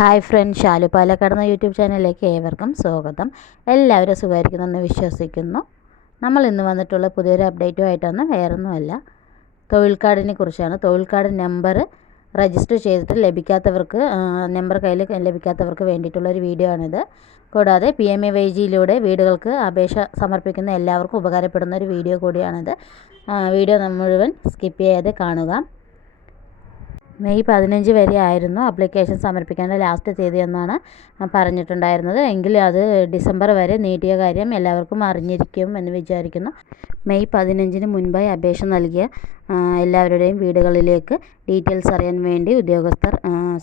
Hi friends, Shalu Palakkad എന്ന YouTube ചാനലിലേക്ക് ഏവർക്കും സ്വാഗതം. എല്ലാവരും സുഖമായിരിക്കുന്നെന്ന് വിശ്വസിക്കുന്നു. നമ്മൾ ഇന്ന് വന്നിട്ടുള്ള പുതിയൊരു അപ്ഡേറ്റുമായിട്ടൊന്നും വേറൊന്നുമല്ല, തൊഴിൽ കാർഡിനെ കുറിച്ചാണ്. തൊഴിൽ കാർഡ് നമ്പർ രജിസ്റ്റർ ചെയ്തിട്ട് ലഭിക്കാത്തവർക്ക്, നമ്പർ കയ്യിൽ ലഭിക്കാത്തവർക്ക് വേണ്ടിയിട്ടുള്ളൊരു വീഡിയോ ആണിത്. കൂടാതെ PMAYGയിലൂടെ വീടുകൾക്ക് അപേക്ഷ സമർപ്പിക്കുന്ന എല്ലാവർക്കും ഉപകാരപ്പെടുന്ന ഒരു വീഡിയോ കൂടിയാണിത്. വീഡിയോ മുഴുവൻ സ്കിപ്പ് ചെയ്യാതെ കാണുക. മെയ് 15 വരെ ആയിരുന്നു ആപ്ലിക്കേഷൻ സമർപ്പിക്കേണ്ട ലാസ്റ്റ് തീയതി എന്നാണ് പറഞ്ഞിട്ടുണ്ടായിരുന്നത്. എങ്കിലും അത് ഡിസംബർ വരെ നീട്ടിയ കാര്യം എല്ലാവർക്കും അറിഞ്ഞിരിക്കും എന്ന് വിചാരിക്കുന്നു. മെയ് 15 മുൻപായി അപേക്ഷ നൽകിയ എല്ലാവരുടെയും വീടുകളിലേക്ക് ഡീറ്റെയിൽസ് അറിയാൻ വേണ്ടി ഉദ്യോഗസ്ഥർ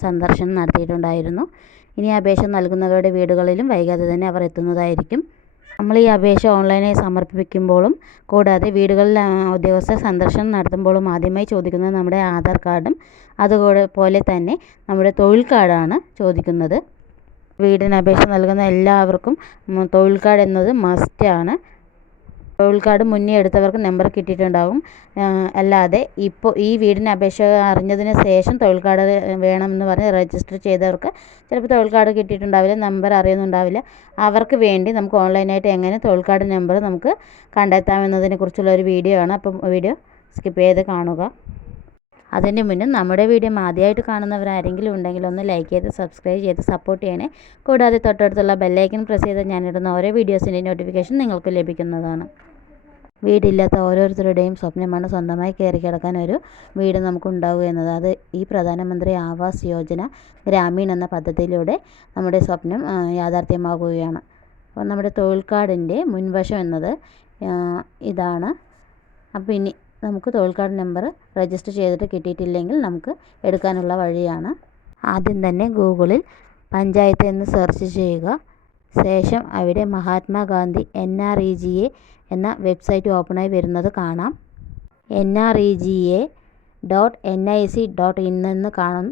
സന്ദർശനം നടത്തിയിട്ടുണ്ടായിരുന്നു. ഇനി അപേക്ഷ നൽകുന്നവരുടെ വീടുകളിലും വൈകാതെ തന്നെ അവർ എത്തുന്നതായിരിക്കും. നമ്മൾ ഈ അപേക്ഷ ഓൺലൈനായി സമർപ്പിക്കുമ്പോഴും കൂടാതെ വീടുകളിൽ ഉദ്യോഗസ്ഥർ സന്ദർശനം നടത്തുമ്പോഴും ആദ്യമായി ചോദിക്കുന്നത് നമ്മുടെ ആധാർ കാർഡും അതുപോലെ തന്നെ നമ്മുടെ തൊഴിൽ കാർഡാണ് ചോദിക്കുന്നത്. വീടിന് അപേക്ഷ നൽകുന്ന എല്ലാവർക്കും തൊഴിൽ കാർഡ് എന്നത് മസ്റ്റാണ്. തൊഴിൽ കാർഡ് മുന്നേ എടുത്തവർക്ക് നമ്പർ കിട്ടിയിട്ടുണ്ടാകും. അല്ലാതെ ഇപ്പോൾ ഈ വീടിന് അപേക്ഷ അറിഞ്ഞതിന് ശേഷം തൊഴിൽ കാർഡ് വേണമെന്ന് പറഞ്ഞ് രജിസ്റ്റർ ചെയ്തവർക്ക് ചിലപ്പോൾ തൊഴിൽ കാർഡ് കിട്ടിയിട്ടുണ്ടാവില്ല, നമ്പർ അറിയുന്നുണ്ടാവില്ല. അവർക്ക് വേണ്ടി നമുക്ക് ഓൺലൈനായിട്ട് എങ്ങനെ തൊഴിൽ കാർഡ് നമ്പർ നമുക്ക് കണ്ടെത്താമെന്നതിനെ കുറിച്ചുള്ള ഒരു വീഡിയോ ആണ്. അപ്പം വീഡിയോ സ്കിപ്പ് ചെയ്ത് കാണുക. അതിന് മുന്നേ നമ്മുടെ വീഡിയോ ആദ്യമായിട്ട് കാണുന്നവരാരെങ്കിലും ഉണ്ടെങ്കിൽ ഒന്ന് ലൈക്ക് ചെയ്ത് സബ്സ്ക്രൈബ് ചെയ്ത് സപ്പോർട്ട് ചെയ്യണേ. കൂടാതെ തൊട്ടടുത്തുള്ള ബെല്ലൈക്കൻ പ്രസ് ചെയ്ത് ഞാനിടുന്ന ഓരോ വീഡിയോസിൻ്റെ നോട്ടിഫിക്കേഷൻ നിങ്ങൾക്ക് ലഭിക്കുന്നതാണ്. വീടില്ലാത്ത ഓരോരുത്തരുടെയും സ്വപ്നമാണ് സ്വന്തമായി കയറി കിടക്കാൻ ഒരു വീട് നമുക്കുണ്ടാവുക എന്നത്. അത് ഈ പ്രധാനമന്ത്രി ആവാസ് യോജന ഗ്രാമീൺ എന്ന പദ്ധതിയിലൂടെ നമ്മുടെ സ്വപ്നം യാഥാർത്ഥ്യമാകുകയാണ്. അപ്പോൾ നമ്മുടെ തൊഴിൽ കാർഡിൻ്റെ മുൻവശം എന്നത് ഇതാണ്. അപ്പോൾ ഇനി നമുക്ക് തൊഴിൽ കാർഡ് നമ്പർ രജിസ്റ്റർ ചെയ്തിട്ട് കിട്ടിയിട്ടില്ലെങ്കിൽ നമുക്ക് എടുക്കാനുള്ള വഴിയാണ്. ആദ്യം തന്നെ ഗൂഗിളിൽ പഞ്ചായത്ത് എന്ന് സെർച്ച് ചെയ്യുക. ശേഷം അവിടെ മഹാത്മാഗാന്ധി NREGA എന്ന വെബ്സൈറ്റ് ഓപ്പണായി വരുന്നത് കാണാം. NREGA.nic.in എന്ന് കാണും.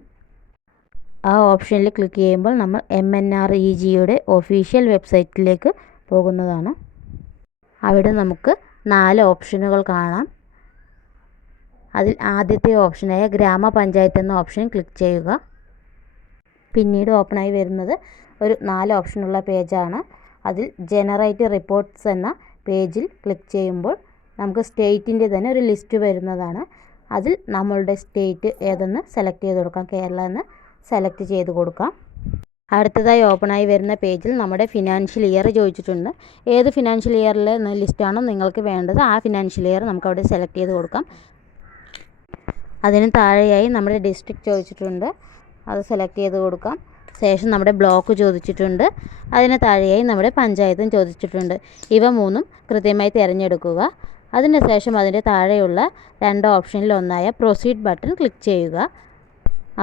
ആ ഓപ്ഷനിൽ ക്ലിക്ക് ചെയ്യുമ്പോൾ നമ്മൾ MNREGയുടെ ഒഫീഷ്യൽ വെബ്സൈറ്റിലേക്ക് പോകുന്നതാണ്. അവിടെ നമുക്ക് 4 ഓപ്ഷനുകൾ കാണാം. അതിൽ ആദ്യത്തെ ഓപ്ഷനായ ഗ്രാമപഞ്ചായത്ത് എന്ന ഓപ്ഷൻ ക്ലിക്ക് ചെയ്യുക. പിന്നീട് ഓപ്പണായി വരുന്നത് ഒരു 4 ഓപ്ഷനുള്ള പേജാണ്. അതിൽ ജനറേറ്റ് റിപ്പോർട്ട്സ് എന്ന പേജിൽ ക്ലിക്ക് ചെയ്യുമ്പോൾ നമുക്ക് സ്റ്റേറ്റിൻ്റെ തന്നെ ഒരു ലിസ്റ്റ് വരുന്നതാണ്. അതിൽ നമ്മളുടെ സ്റ്റേറ്റ് ഏതെന്ന് സെലക്ട് ചെയ്ത് കൊടുക്കാം. കേരള എന്ന് സെലക്ട് ചെയ്ത് കൊടുക്കാം. അടുത്തതായി ഓപ്പണായി വരുന്ന പേജിൽ നമ്മുടെ ഫിനാൻഷ്യൽ ഇയർ ചോദിച്ചിട്ടുണ്ട്. ഏത് ഫിനാൻഷ്യൽ ഇയറിലെ ലിസ്റ്റാണോ നിങ്ങൾക്ക് വേണ്ടത് ആ ഫിനാൻഷ്യൽ ഇയർ നമുക്കവിടെ സെലക്ട് ചെയ്ത് കൊടുക്കാം. അതിന് താഴെയായി നമ്മുടെ ഡിസ്ട്രിക്റ്റ് ചോദിച്ചിട്ടുണ്ട്, അത് സെലക്ട് ചെയ്ത് കൊടുക്കാം. ശേഷം നമ്മുടെ ബ്ലോക്ക് ചോദിച്ചിട്ടുണ്ട്. അതിന് താഴെയായി നമ്മുടെ പഞ്ചായത്തും ചോദിച്ചിട്ടുണ്ട്. ഇവ 3ഉം കൃത്യമായി തിരഞ്ഞെടുക്കുക. അതിന് ശേഷം അതിൻ്റെ താഴെയുള്ള 2 ഓപ്ഷനിൽ ഒന്നായ പ്രൊസീഡ് ബട്ടൺ ക്ലിക്ക് ചെയ്യുക.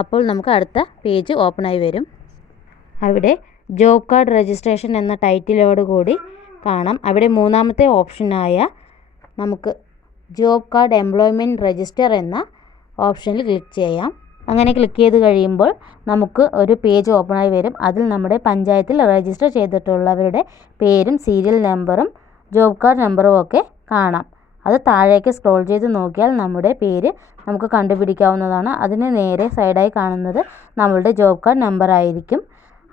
അപ്പോൾ നമുക്ക് അടുത്ത പേജ് ഓപ്പണായി വരും. അവിടെ ജോബ് കാർഡ് രജിസ്ട്രേഷൻ എന്ന ടൈറ്റിലോട് കൂടി കാണാം. അവിടെ 3ാമത്തെ ഓപ്ഷനായ നമുക്ക് ജോബ് കാർഡ് എംപ്ലോയ്മെൻറ്റ് രജിസ്റ്റർ എന്ന ഓപ്ഷനിൽ ക്ലിക്ക് ചെയ്യാം. അങ്ങനെ ക്ലിക്ക് ചെയ്ത് കഴിയുമ്പോൾ നമുക്ക് ഒരു പേജ് ഓപ്പണായി വരും. അതിൽ നമ്മുടെ പഞ്ചായത്തിൽ രജിസ്റ്റർ ചെയ്തിട്ടുള്ളവരുടെ പേരും സീരിയൽ നമ്പറും ജോബ് കാർഡ് നമ്പറും ഒക്കെ കാണാം. അത് താഴേക്ക് സ്ക്രോൾ ചെയ്ത് നോക്കിയാൽ നമ്മുടെ പേര് നമുക്ക് കണ്ടുപിടിക്കാവുന്നതാണ്. അതിന് നേരെ സൈഡായി കാണുന്നത് നമ്മളുടെ ജോബ് കാർഡ് നമ്പർ ആയിരിക്കും.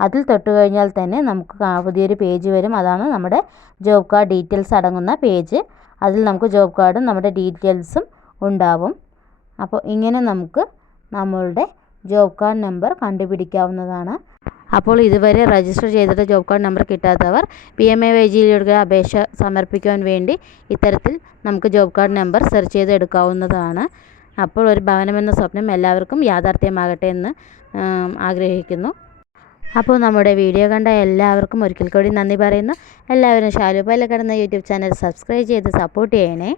അതിൽ തൊട്ട് കഴിഞ്ഞാൽ തന്നെ നമുക്ക് പുതിയൊരു പേജ് വരും. അതാണ് നമ്മുടെ ജോബ് കാർഡ് ഡീറ്റെയിൽസ് അടങ്ങുന്ന പേജ്. അതിൽ നമുക്ക് ജോബ് കാർഡും നമ്മുടെ ഡീറ്റെയിൽസും ഉണ്ടാവും. അപ്പോൾ ഇങ്ങനെ നമുക്ക് നമ്മളുടെ ജോബ് കാർഡ് നമ്പർ കണ്ടുപിടിക്കാവുന്നതാണ്. അപ്പോൾ ഇതുവരെ രജിസ്റ്റർ ചെയ്തിട്ട് ജോബ് കാർഡ് നമ്പർ കിട്ടാത്തവർ PMAYGയിലൂടെ അപേക്ഷ സമർപ്പിക്കുവാൻ വേണ്ടി ഇത്തരത്തിൽ നമുക്ക് ജോബ് കാർഡ് നമ്പർ സെർച്ച് ചെയ്ത് എടുക്കാവുന്നതാണ്. അപ്പോൾ ഒരു ഭവനമെന്ന സ്വപ്നം എല്ലാവർക്കും യാഥാർത്ഥ്യമാകട്ടെ എന്ന് ആഗ്രഹിക്കുന്നു. അപ്പോൾ നമ്മുടെ വീഡിയോ കണ്ട എല്ലാവർക്കും ഒരിക്കൽ കൂടി നന്ദി പറയുന്നു. എല്ലാവരും ഷാലു പാലക്കാട് എന്ന യൂട്യൂബ് ചാനൽ സബ്സ്ക്രൈബ് ചെയ്ത് സപ്പോർട്ട് ചെയ്യണേ.